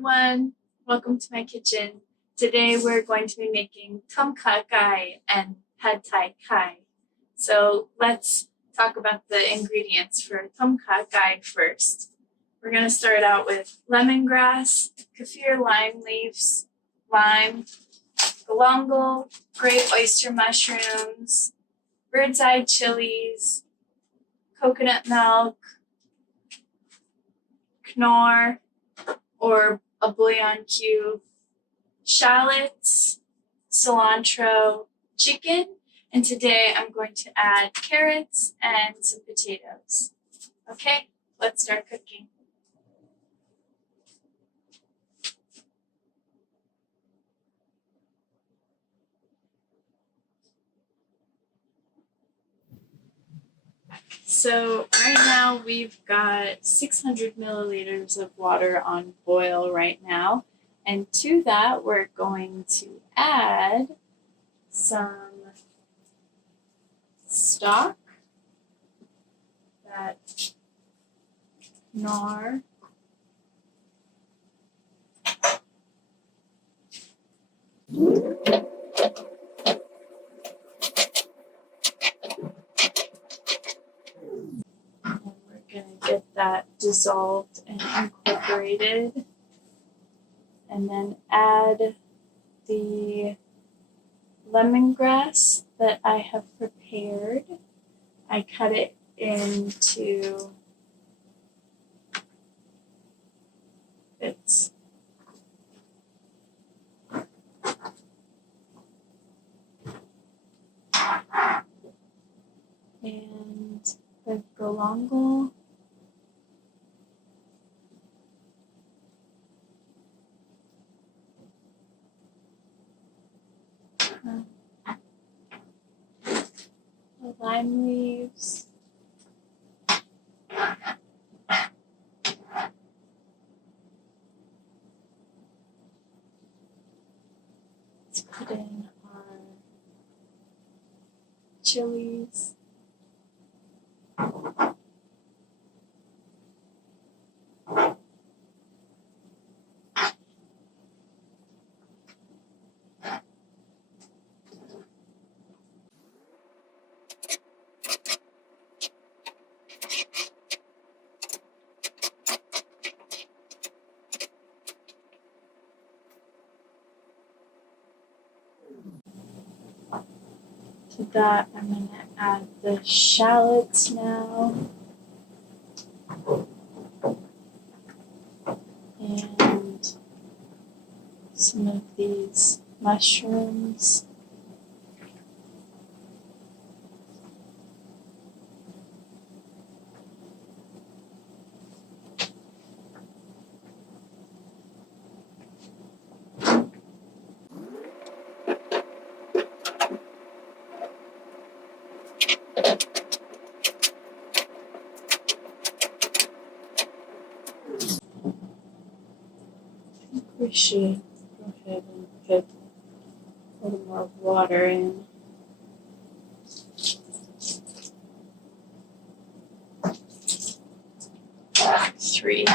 everyone, welcome to my kitchen. Today we're going to be making Thhammasat and Thai Cuisine. So let's talk about the ingredients for Thhammasat first. We're going to start out with lemongrass, kaffir lime leaves, lime, galangal, great oyster mushrooms, bird's eye chilies, coconut milk, knorr, or a bouillon cube, shallots, cilantro, chicken, and today I'm going to add carrots and some potatoes. Okay, let's start cooking. So right now we've got 600 milliliters of water on boil right now. And to that, we're going to add some stock, that Knorr, and we're going to get that dissolved and incorporated. And then add the lemongrass that I have prepared. I cut it into bits. And the galangal. The lime leaves. Let's put in our chilies. To that, I'm going to add the shallots now. And some of these mushrooms. We should go ahead and put a little more water in. Three.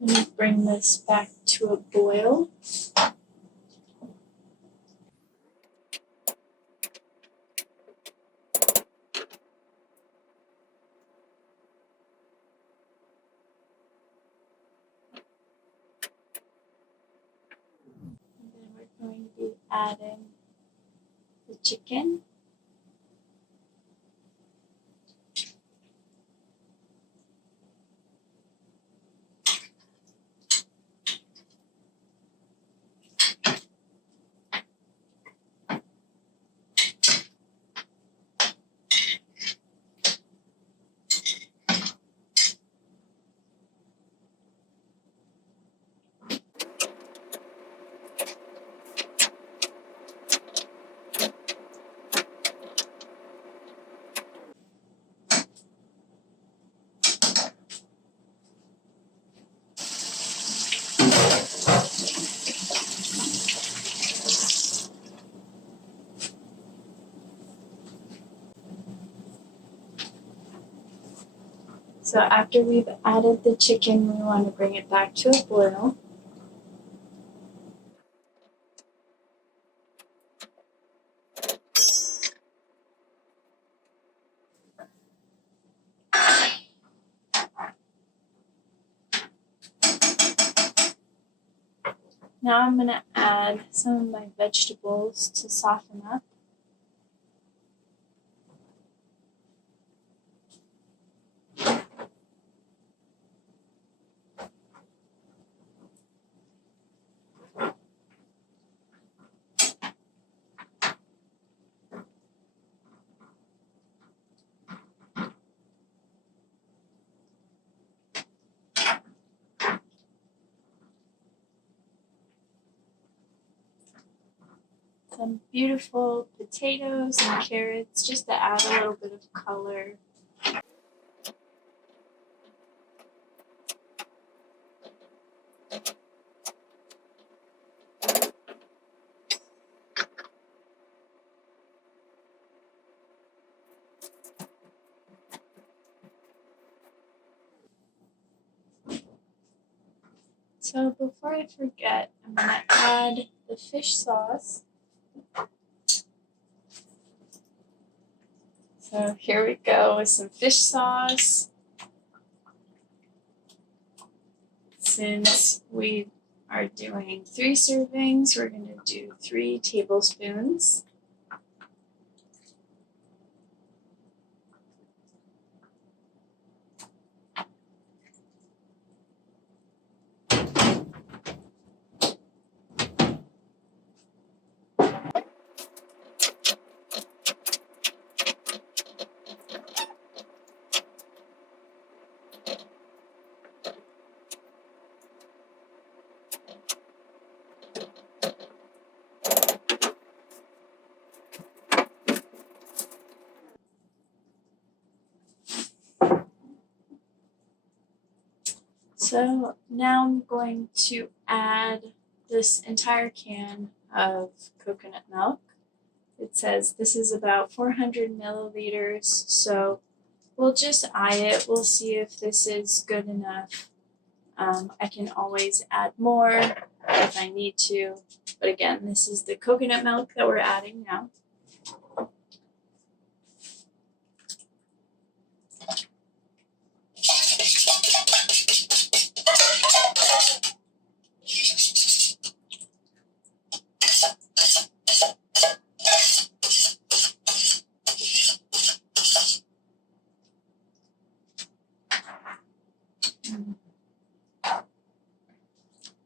Let me bring this back to a boil. And then we're going to be adding the chicken. So after we've added the chicken, we want to bring it back to a boil. Now I'm going to add some of my vegetables to soften up. Some beautiful potatoes and carrots just to add a little bit of color. So before I forget, I'm going to add the fish sauce. So here we go with some fish sauce. Since we are doing 3 servings, we're going to do 3 tablespoons. So now I'm going to add this entire can of coconut milk. It says this is about 400 milliliters, so we'll just eye it. We'll see if this is good enough. I can always add more if I need to, but again, this is the coconut milk that we're adding now.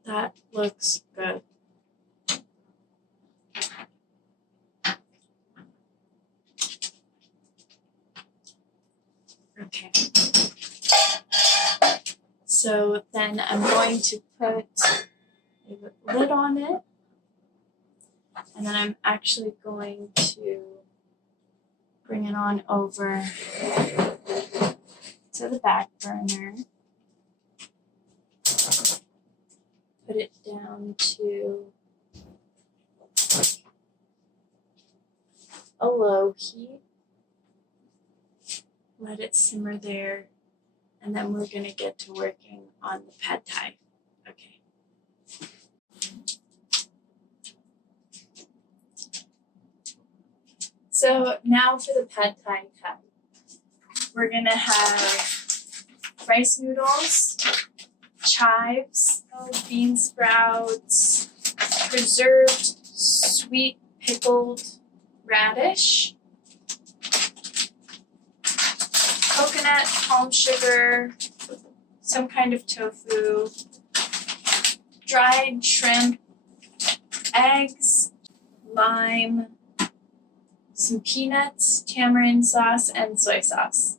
That looks good. Okay. So then I'm going to put a lid on it, and then I'm actually going to bring it on over to the back burner. Put it down to a low heat. Let it simmer there, and then we're going to get to working on the pad thai. Okay. So now for the pad thai cut. We're going to have rice noodles, chives, bean sprouts, preserved sweet pickled radish, coconut, palm sugar, some kind of tofu, dried shrimp, eggs, lime, some peanuts, tamarind sauce, and soy sauce.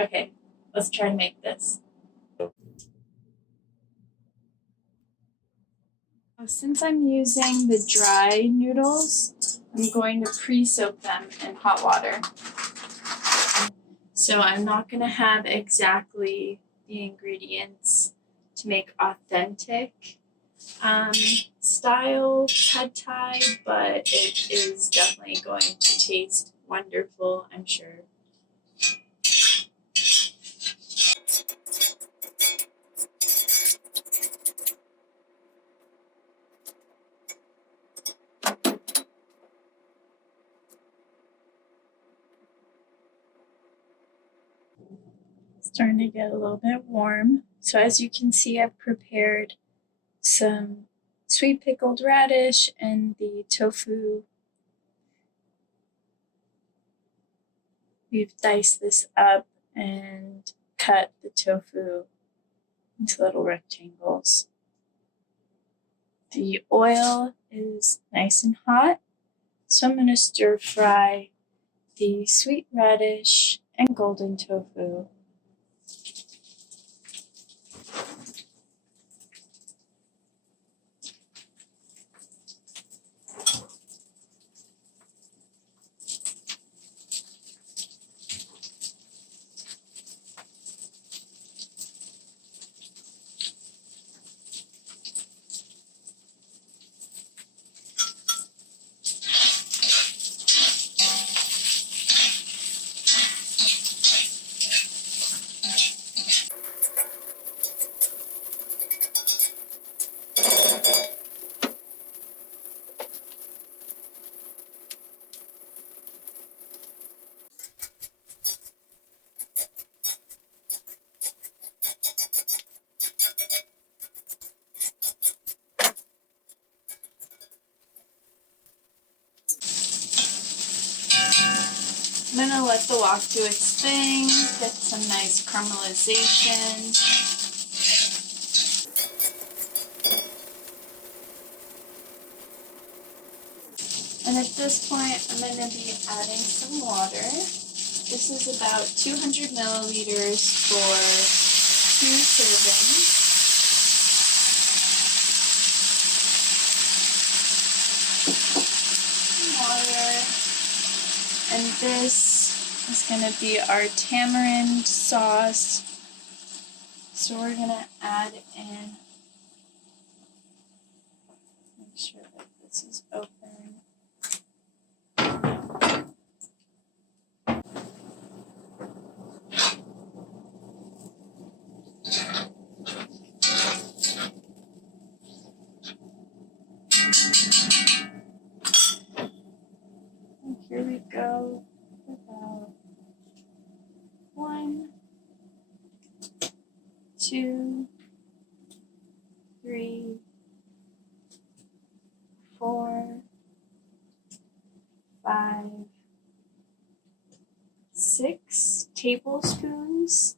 Okay, let's try to make this. Since I'm using the dry noodles, I'm going to pre-soak them in hot water. So I'm not going to have exactly the ingredients to make authentic style pad thai, but it is definitely going to taste wonderful, I'm sure. Starting to get a little bit warm. So as you can see, I've prepared some sweet pickled radish and the tofu. We've diced this up and cut the tofu into little rectangles. The oil is nice and hot, so I'm going to stir fry the sweet radish and golden tofu. I'm going to let the wok do its thing, get some nice caramelization. And at this point, I'm going to be adding some water. This is about 200 milliliters for 2 servings. Water. And this is going to be our tamarind sauce. So we're going to add in, make sure that this is open. And here we go. About 1, 2, 3, 4, 5, 6 tablespoons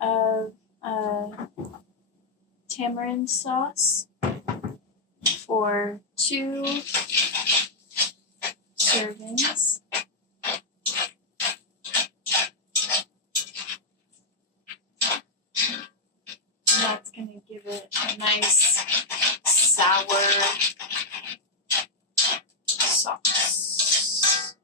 of tamarind sauce for 2 servings. And that's going to give it a nice sour sauce.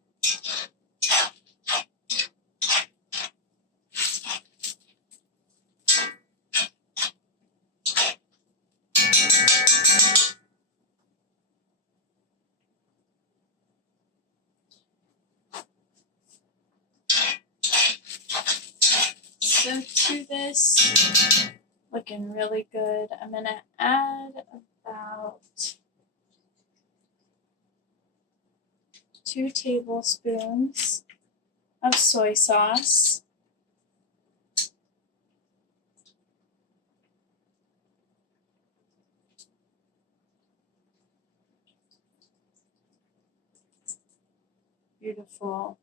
So to this, looking really good, I'm going to add about 2 tablespoons of soy sauce. Beautiful.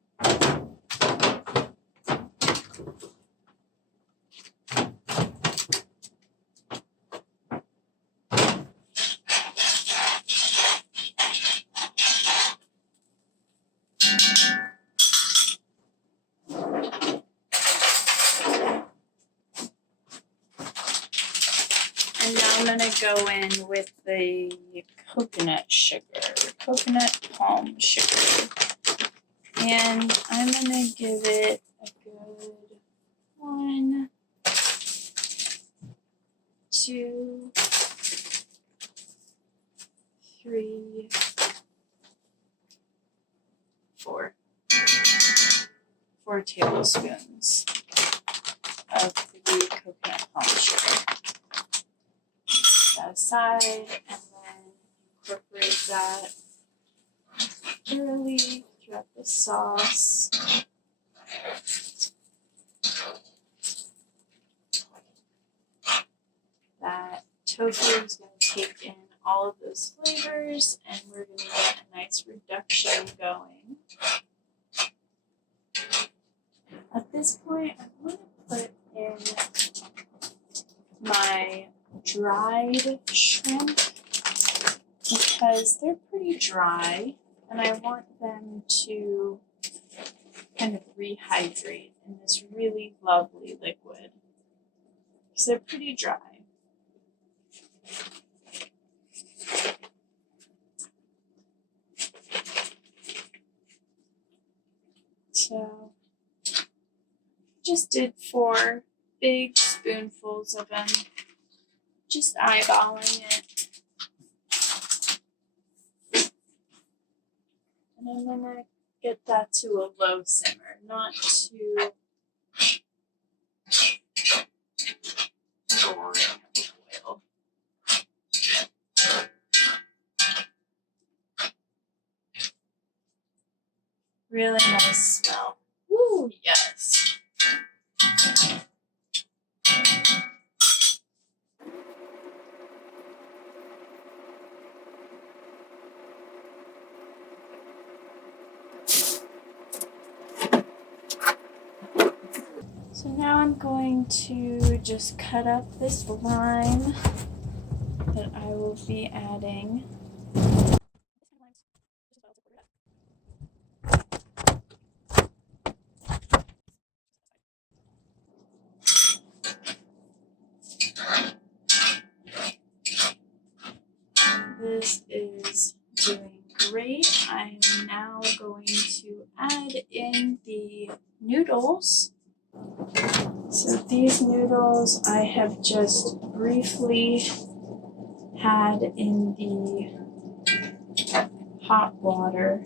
And now I'm going to go in with the coconut sugar, coconut palm sugar. And I'm going to give it a good 1, 2, 3, 4. 4 tablespoons of the coconut palm sugar. That aside, and then incorporate that thoroughly throughout the sauce. tofu is going to take in all of those flavors, and we're going to get a nice reduction going. At this point, I'm going to put in my dried shrimp because they're pretty dry, and I want them to kind of rehydrate in this really lovely liquid because they're pretty dry. So just did 4 big spoonfuls of them, just eyeballing it. And I'm gonna get that to a low simmer, not too pouring of oil. Really nice smell. Woo, yes. So now I'm going to just cut up this lime that I will be adding. This is doing great. I'm now going to add in the noodles. So these noodles I have just briefly had in the hot water.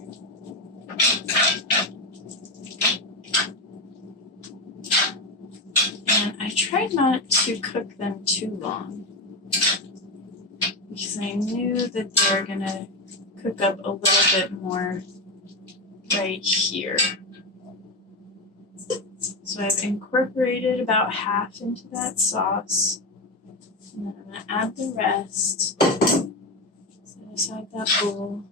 And I tried not to cook them too long because I knew that they were gonna cook up a little bit more right here. So I've incorporated about half into that sauce, and then I'm gonna add the rest. Set aside that bowl,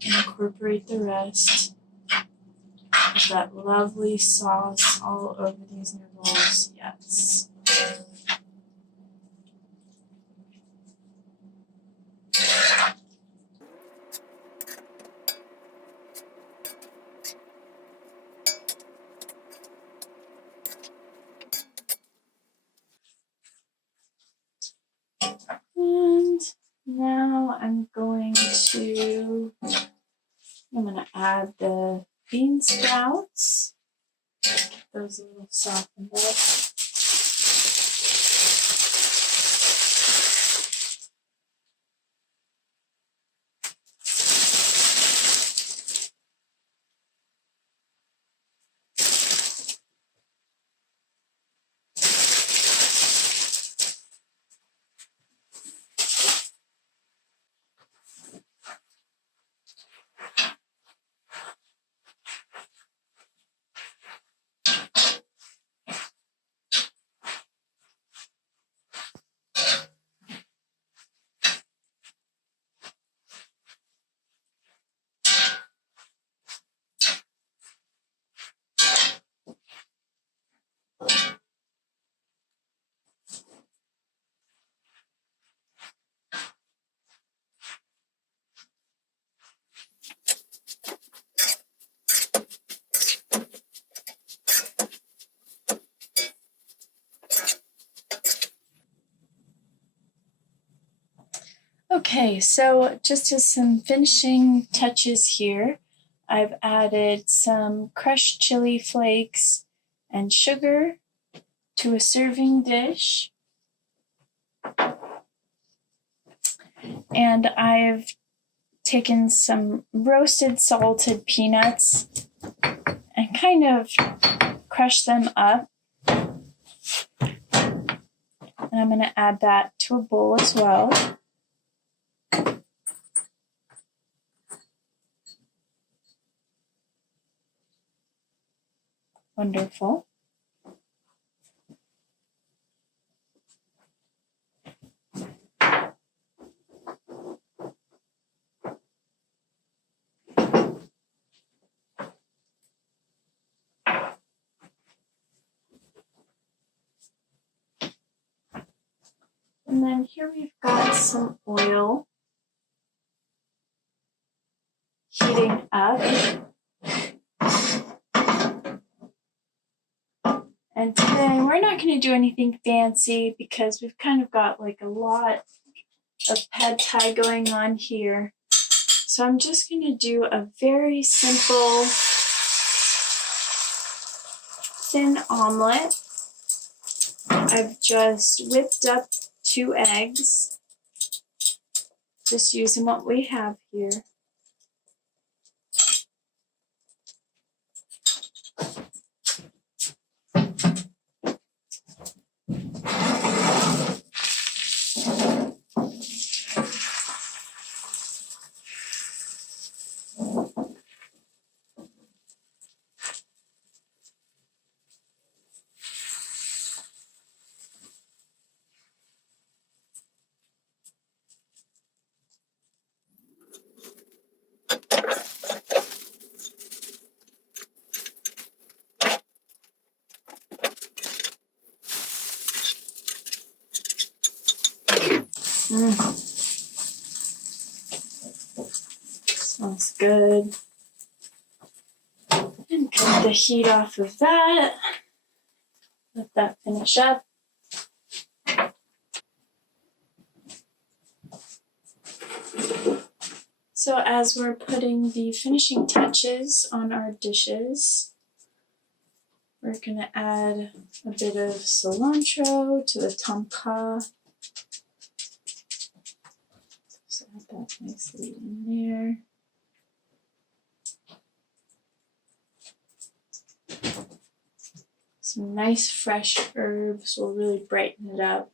incorporate the rest of that lovely sauce all over these noodles. Yes. And now I'm going to add the bean sprouts. Get those a little softened up. Okay, so just as some finishing touches here, I've added some crushed chili flakes and sugar to a serving dish. And I've taken some roasted salted peanuts and kind of crushed them up. And I'm going to add that to a bowl as well. Wonderful. And then here we've got some oil heating up. And today we're not going to do anything fancy because we've kind of got like a lot of pad thai going on here. So I'm just going to do a very simple thin omelet. I've just whipped up 2 eggs, just using what we have here. Smells good. And cut the heat off of that. Let that finish up. So as we're putting the finishing touches on our dishes, we're going to add a bit of cilantro to the tom kha. So add that nicely in there. Some nice fresh herbs will really brighten it up.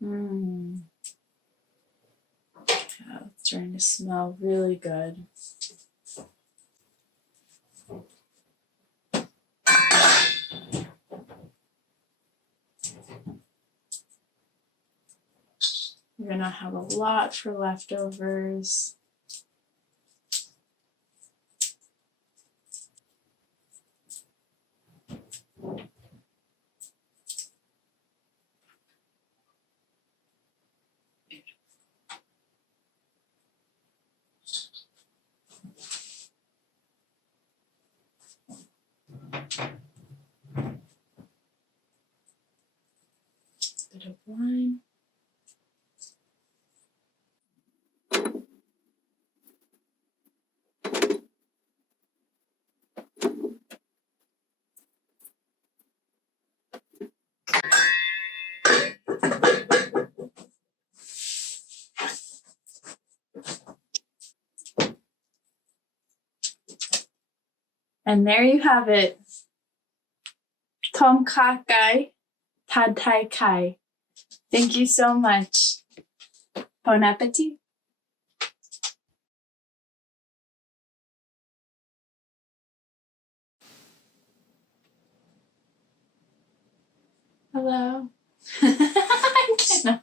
Yeah, it's starting to smell really good. We're going to have a lot for leftovers. Bit of wine. And there you have it. Tom kha gai, pad thai kai. Thank you so much. Bon appetit. Hello. I cannot.